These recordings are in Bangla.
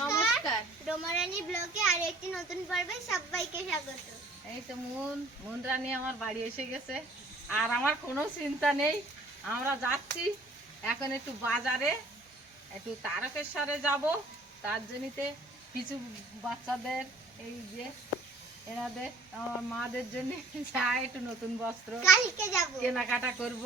নমস্কার রোমারানী ব্লগে আর একটি নতুন পর্বে সবাইকে স্বাগত। এই তো মুন রানী আমার বাড়ি এসে গেছে, আর আমার কোনো চিন্তা নেই। আমরা যাচ্ছি এখন একটু বাজারে, একটু তারকেশ্বরে যাব। তার জন্যতে কিছু বাচ্চাদের, এই যে এনাদের আমার মাদের জন্য একটু নতুন বস্ত্র কালকে যাব, কেনাকাটা করব।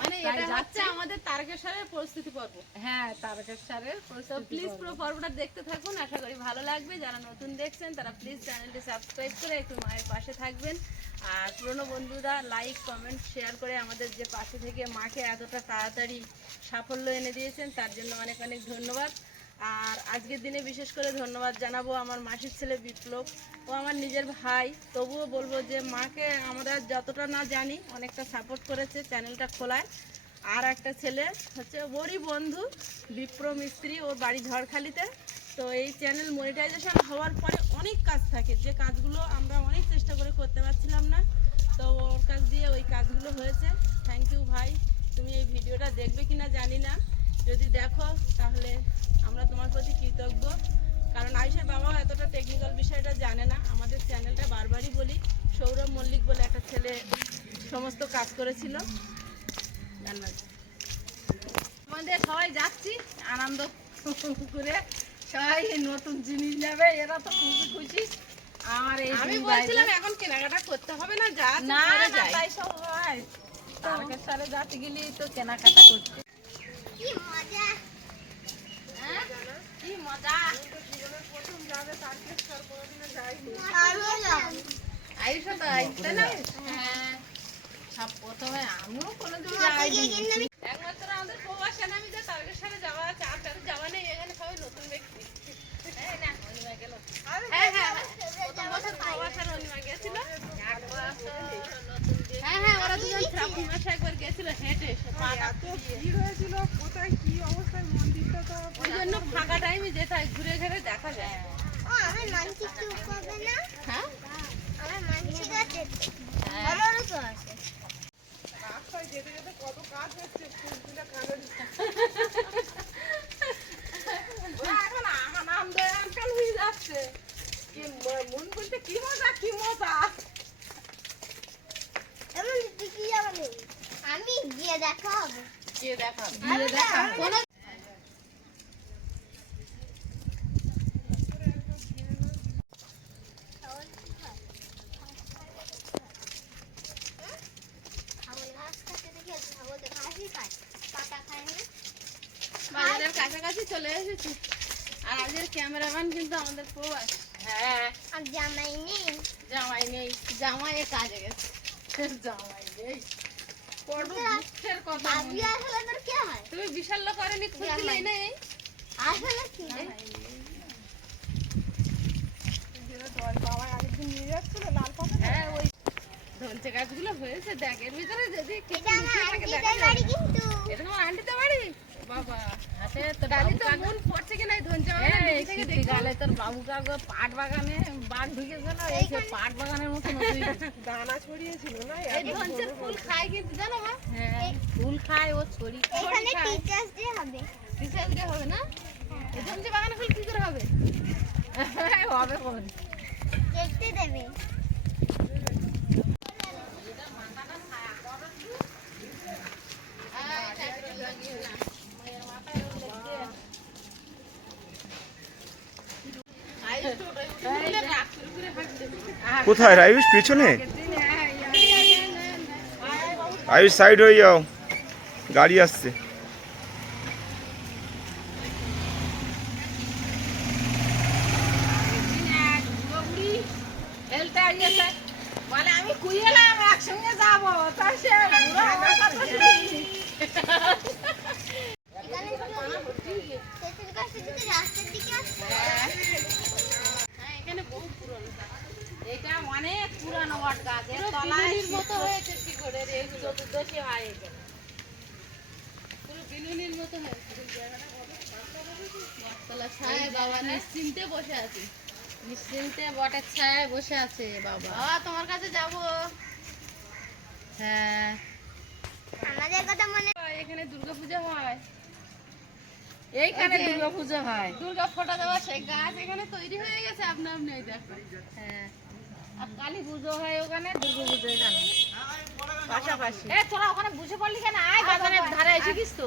মানে এটা হচ্ছে আমাদের তারকেশ্বরের প্রস্তুতি পর্ব। হ্যাঁ, তারকেশ্বরের তো প্রস্তুতি প্লিজ পর্ব। পুরো পর্বটা দেখতে থাকুন, আশা করি ভালো লাগবে। যারা নতুন দেখছেন তারা প্লিজ চ্যানেলটি সাবস্ক্রাইব করে একটু মায়ের পাশে থাকবেন। আর পুরনো বন্ধুরা লাইক কমেন্ট শেয়ার করে আমাদের যে পাশে থেকে মাকে এতটা তাড়াতাড়ি সাফল্য এনে দিয়েছেন তার জন্য অনেক অনেক ধন্যবাদ। আর আজকের দিনে বিশেষ করে ধন্যবাদ জানাবো আমার মাসির ছেলে বিপ্লব, ও আমার নিজের ভাই। তবুও বলবো যে মাকে আমরা যতটা না জানি অনেকটা সাপোর্ট করেছে চ্যানেলটা খোলায়। আর একটা ছেলে হচ্ছে ওরই বন্ধু বিপ্র মিস্ত্রি, ওর বাড়ি ঝড়খালিতে। তো এই চ্যানেল মনিটাইজেশন হওয়ার পরে অনেক কাজ থাকে, যে কাজগুলো আমরা অনেক চেষ্টা করে করতে পারছিলাম না, তো ওর কাছ দিয়ে ওই কাজগুলো হয়েছে। থ্যাংক ইউ ভাই। তুমি এই ভিডিওটা দেখবে কিনা জানি না, যদি দেখো তাহলে আমরা তোমার প্রতি কৃতজ্ঞ। কারণ আয়ুষের বাবাও এতটা টেকনিক্যাল বিষয়টা জানে না। আমাদের চ্যানেলটা বারবারই বলি, সৌরভ মল্লিক বলে একটা ছেলে সমস্ত কাজ করেছিল। আমাদের সবাই যাচ্ছি আনন্দ করে, সবাই নতুন জিনিস নেবে, এরা তো খুবই খুশি। আমার এই আমি দুই বলছিলাম ভাইদের- এখন কেনাকাটা করতে হবে না, যা না না না, তাই সব হয়। তারকেশ্বরে যাতে গেলি তো কেনাকাটা করতে কি মজা! হ্যাঁ? কি মজা! আইসো তাই, তাই না? হ্যাঁ, সব প্রথমে আমিও কোনোদিন যাইনি। একমাত্র আমাদের প্রবাসে আমি যে তারকেশ্বরে যাওয়া আছে, আর কারো যাওয়া নেই। এখানে সবাই নতুন ব্যক্তি। এই না, অনিমা গেল। হ্যাঁ হ্যাঁ, প্রথম বছর প্রবাসের অনিমা গেছিল। এক বছর নতুন যে- হ্যাঁ হ্যাঁ, ওরা দুজন শ্রাবণ মাসে একবার গেছিল হেঁটে। ওই জন্য ফাঁকা টাইমে যেতে হয়, ঘুরে ঘুরে দেখা যায়। ও আমার মানচিত্র হবে না? হ্যাঁ, আমার মানচিত্র আছে, আমারও তো আছে। ওরা এখন আনন্দ আনকাল হয়ে যাচ্ছে। কি মন বলতে কি মজা, কি মজা। এমন তুই কি যাবে? আমি গিয়ে দেখা হবে। কে দেখা গিয়ে দেখা। কোনো ছাগল ঘাস খাতে দেখে ছাগল তো ঘাসই খায়, পাতা খায় না। বাজারের কাছাকাছি চলে এসেছি। আর আজকের ক্যামেরাম্যান কিন্তু আমাদের প্রবাস। হ্যাঁ, আর জামাই নেই। জামাই নেই। জামাই কাজে গেছে। জামাই নেই। বড় দুঃখের কথা। বাবি আসলে তোর কে হয়? তুমি বিশাল লোক করেনি, খুঁজলেই নেই। আসলে কি? হ্যাঁ, ওই ধনচে গাছগুলো হয়েছে, দেখ এর ভিতরে যদি কিছু এটা আমার লুকিয়ে থাকে দেখা আন্টিদের বাড়ি যাবে। কিন্তু। এটা তোমার আন্টিতে বাড়ি? বাবা, আছে তো ডালি বাবু তো কাকা- মন পড়ছে কিনা এই ধনচে এই বাগানে লুকিয়ে থেকে দেখো। শীতকালে তোর বাবু কাকা পাট বাগানে বাঘ ঢুকেছিল, এই যে পাট বাগানের মতো নতুন দানা ছড়িয়েছিল না এই ধনচের ফুল খায় কিন্তু জানো মা? হ্যাঁ, ফুল খায় ও ছড়ি খায়। এখানে খায়। টিচার্স ডে হবে। টিচার্স ডে হবে না? এই ধনচে বাগানে ফুল কি করে হবে? হবে কোন দেখতে দেবে। কোথায় আয়ুষ পিছনে আয়ুষ সাইড হয়ে যাও, গাড়ি আসছে। বলে আমি কুইলাম একসঙ্গে যাবো, তাই সে বুড়ো আমার কথা শুনিনি। এখানে তেঁতুল গাছটা যদি রাস্তার দিকে আসতো। হ্যাঁ, এখানে বহু পুরনো। এটা অনেক পুরানো বট গাছ, এর পুরো তলায় বিলুনির মতো হয়েছে শিকড়ের, এই চতুর্দশী হয় এটা। পুরো বিলুনির মতো হয়েছে। বটতলা ছায় বাবা নিশ্চিন্তে বসে আছি। নিশ্চিন্তে বটের ছায়ায় বসে আছে বাবা। তোমার কাছে যাবো। হ্যাঁ, আমাদের কথা মনে এখানে দুর্গাপূজা হয়। এইখানে দুর্গা পুজো হয়। দুর্গা ফোঁটা দেওয়া সেই গাছ এখানে তৈরি হয়ে গেছে আপনি এই দেখুন। হ্যাঁ, আর কালী পুজো হয় ওখানে, দুর্গা পুজো এখানে পাশাপাশি। তোরা ওখানে বুঝে পড়লি কেন? আয় বাজারের ধারে এসে গিস তো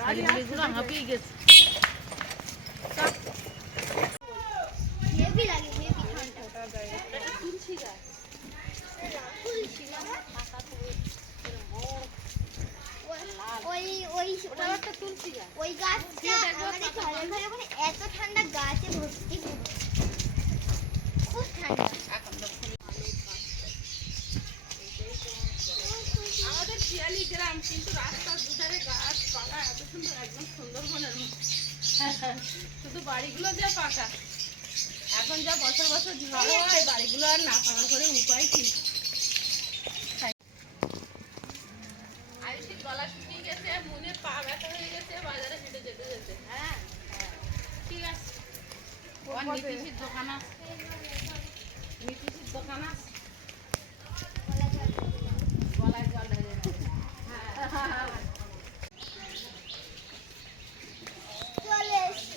গাড়িগুলো হাঁপিয়ে গেছে। হেভি লাগে, হেভি ঠান্ডা। এটা তুলসী গাছ। তুলসী না? ওটা একটা তুলসী গাছ। ওই গাছটা আমাদের ঘরের ঘরে মানে এত ঠান্ডা, গাছে ভর্তি খুব ঠান্ডা। আমাদের শিয়ালি গ্রাম, কিন্তু রাস্তার দুধারে গাছপালা এত সুন্দর, একদম সুন্দরবনের মতো। শুধু বাড়িগুলো যা পাকা, এখন যা বছর বছর ঝড় হয় বাড়িগুলো আর না পাকা করে উপায় কি। আয়ুষির গলা শুকিয়ে গেছে, মনে পা ব্যথা হয়ে গেছে বাজারে হেঁটে যেতে যেতে। হ্যাঁ ঠিক আছে। নীতিশির দোকান আছে, নীতিশির দোকান আছে, গলায় জল ঢেলে দেয়।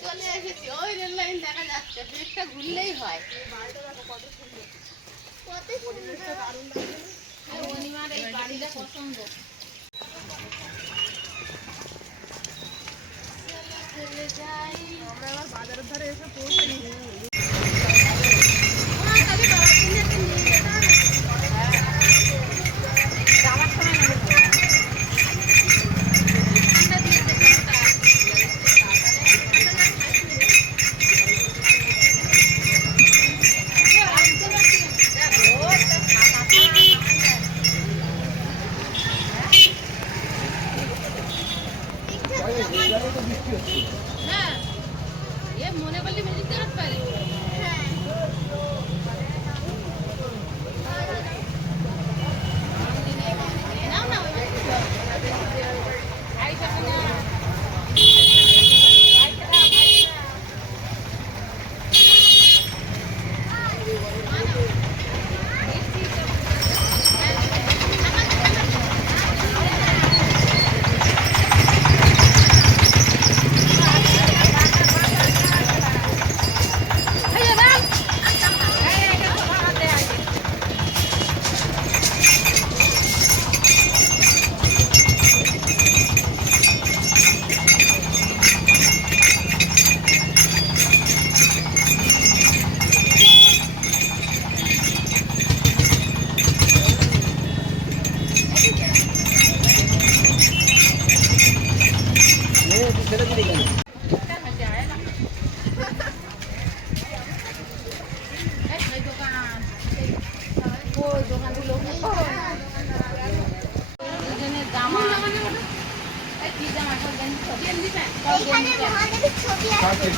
চলে এসেছি, ওই রেল লাইন দেখা যাচ্ছে, ব্রেকটা ঘুরলেই হয়। কত সুন্দর। অনিমার এই বাড়িটা পছন্দ। আমরা আবার বাজারের ধারে এসে পৌঁছে হ্যাঁ, এ মনে করলে মিউজিক দেখাতে পারে। নাও না এখানে মহাদেবের ছবি আছে।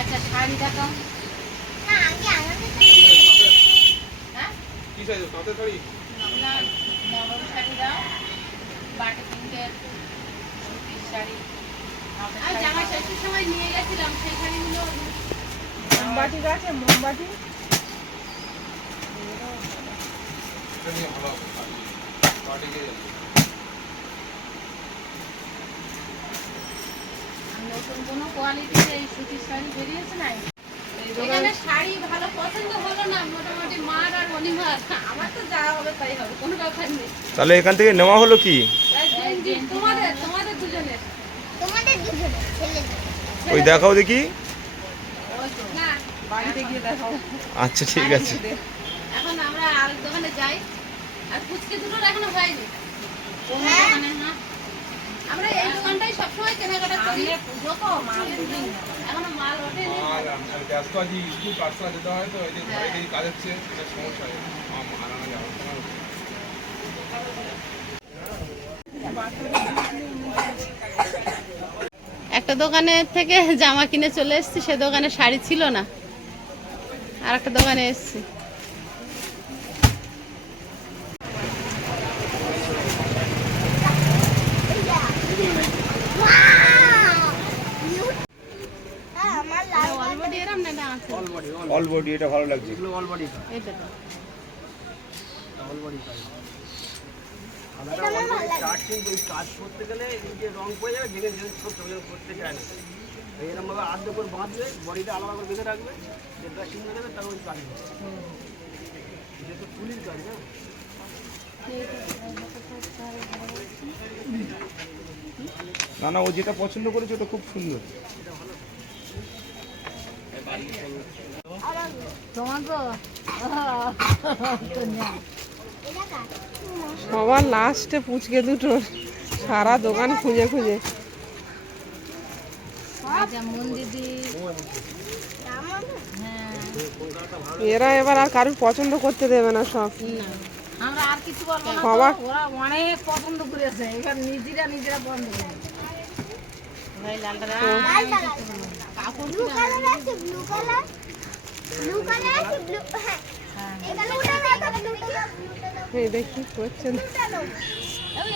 আচ্ছা শাড়ি দেখাও। না, আগে আমাদের হ্যাঁ, কি চাই তাতে শাড়ি? আপনার নরম শাড়ি দাও, বাটি পিঙ্কের শাড়ি। আর জামা ষষ্ঠীর সময় নিয়ে গেছিলাম, সেই শাড়িগুলো মোমবাতি আছে, মোমবাতি নতুন কোনো কোয়ালিটির এই সুতির শাড়ি বেরিয়েছে না? এখানে শাড়ি ভালো পছন্দ হলো না, মোটামুটি মার আর অনিমার। আমার তো যা হবে তাই হবে, কোনো ব্যাপার নেই। তাহলে এখান থেকে নেওয়া হলো কি? তোমাদের দুজনের। তোমাদের দুজনের ছেলেদের। ওই দেখাও দেখি। না, বাড়িতে গিয়ে দেখাও। আচ্ছা ঠিক আছে। এখন আমরা আরেক দোকানে যাই, আর ফুচকে দুটোর এখনো হয়নি। কোন দোকানে? হ্যাঁ, আমরা এই দোকানটাই সবসময় কেনাকাটা করি। সামনে পুজো তো, মাল দিন এখনো মাল ওঠেনি। ব্যস্ত আছি, স্কুল পাঠশালা যেতে হয় তো, এই যে ঘরে যদি কাজ হচ্ছে এটা সমস্যা হয় আনানো যাওয়া একটা দোকানে থেকে জামা কিনে চলে এসেছি, সে দোকানে শাড়ি ছিল না, আর একটা দোকানে এসেছি। আমার লাল অলরেডি এরম না আছে। অল বডি, এটা ভালো লাগছে। এটা তো এটা আমার ভালো লাগে। কাজ করতে গেলে এই যে রং পড়ে যাবে, ভেঙে ভেঙে ছোট ছোট করতে চায় না। এরকম ভাবে আর্ধ করে বাঁধবে, বডিটা আলাদা করে বেঁধে রাখবে, যে ড্রেসিং করে দেবে, তারপর কাজ হবে। এটা তো পুলিশ কাজ না। না না, ও যেটা পছন্দ করেছে ওটা খুব সুন্দর। তোমার গো এটা কার? সবার লাস্টে পুচকে দুটো সারা দোকান খুঁজে খুঁজে। আচ্ছা মন দিদি, আমার হ্যাঁ এরা এবার আর কারুর পছন্দ করতে দেবে না সব। আমরা আর কিছু বলবো না তো, সবার ওরা অনেক পছন্দ করেছে, এবার নিজেরা বন্ধ করে ভাই লালটা লালটা লাল। কাপড় ব্লু কালার আছে, ব্লু কালার। ব্লু কালার আছে, ব্লু। হ্যাঁ। এই কালারটা দাও, ব্লুটা। এই দেখি করছে না। ব্লুটা নাও।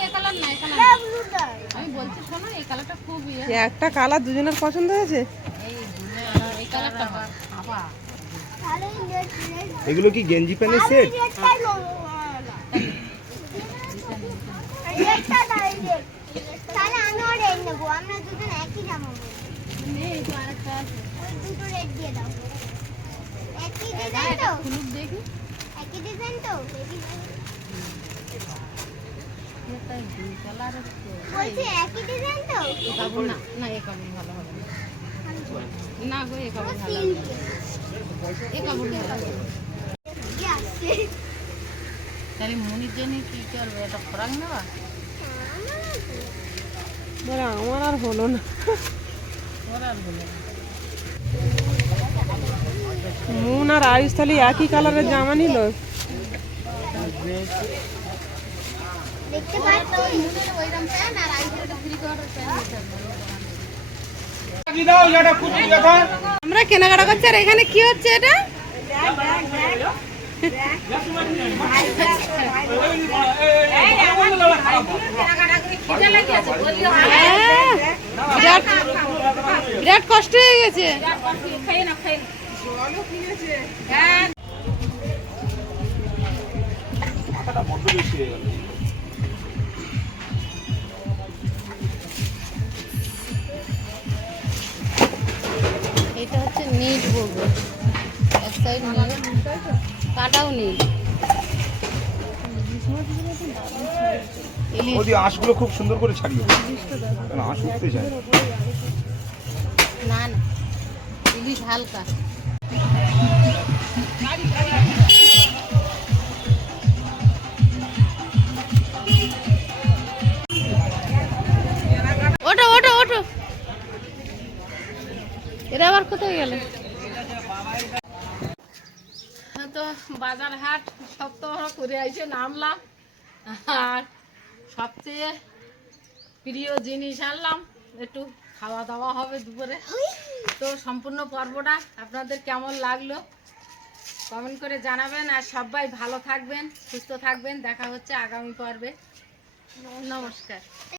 এই কালার না, এই কালার দাও ব্লুটা। আমি বলছি শোনো, এই কালারটা খুব ইয়ে। একটা কালার দুজনের পছন্দ হয়েছে। এই কালারটা বাবা তাহলে রেড রেড। এগুলো কি গেঞ্জি প্যান্টের সেট? রেডটাই নাও। রেডটা দাও, রেড। তাহলে আমিও রেড নেবো, আমরা দুজন একই জামা পরবো। নেই তো আরেকটা আছে। ওই দুটো রেড দিয়ে দাও। একই ডিজাইন তো? খুলুক দেখি, একই ডিজাইন তো? এটা দুই কালার আছে। বলছি একই ডিজাইন তো? এই কাপড় না, না এই কাপড় ভালো হবে না। না গো এই কাপড় ভালো হবে সিল্ক। না। এই কাপড় ভালো হবে না। তাহলে মনির জন্য কি করবে, এটা ফরাক নেওয়া? বলে আমার আর হলো না। ওরা আর বলে না। মুন আর আয়ুষ তাহলে একই কালারের জামা নিল। দেখতে পাচ্ছি। ওইরকম প্যান্ট আর আইসের ফ্রি কভার প্যান্ট। আমরা কেনাকাটা করছি, আর এখানে কি হচ্ছে এটা? বিরাট বিরাট কষ্ট হয়ে গেছে। এটা হচ্ছে নীল বলবো, এক সাইড নীল, কাটাও নীল। ওই আঁশগুলো খুব সুন্দর করে ছাড়িয়ে, কারণ আঁশ উঠতে চায়। না না, ইলিশ হালকা। ওঠো ওঠো ওঠো, এরা আবার কোথায় গেলে? তো বাজার হাট সব তো আমরা করে আইসে নামলাম, আর সবচেয়ে প্রিয় জিনিস আনলাম, একটু খাওয়া দাওয়া হবে দুপুরে। তো সম্পূর্ণ পর্বটা আপনাদের কেমন লাগলো কমেন্ট করে জানাবেন, আর সবাই ভালো থাকবেন, সুস্থ থাকবেন। দেখা হচ্ছে আগামী পর্বে। নমস্কার।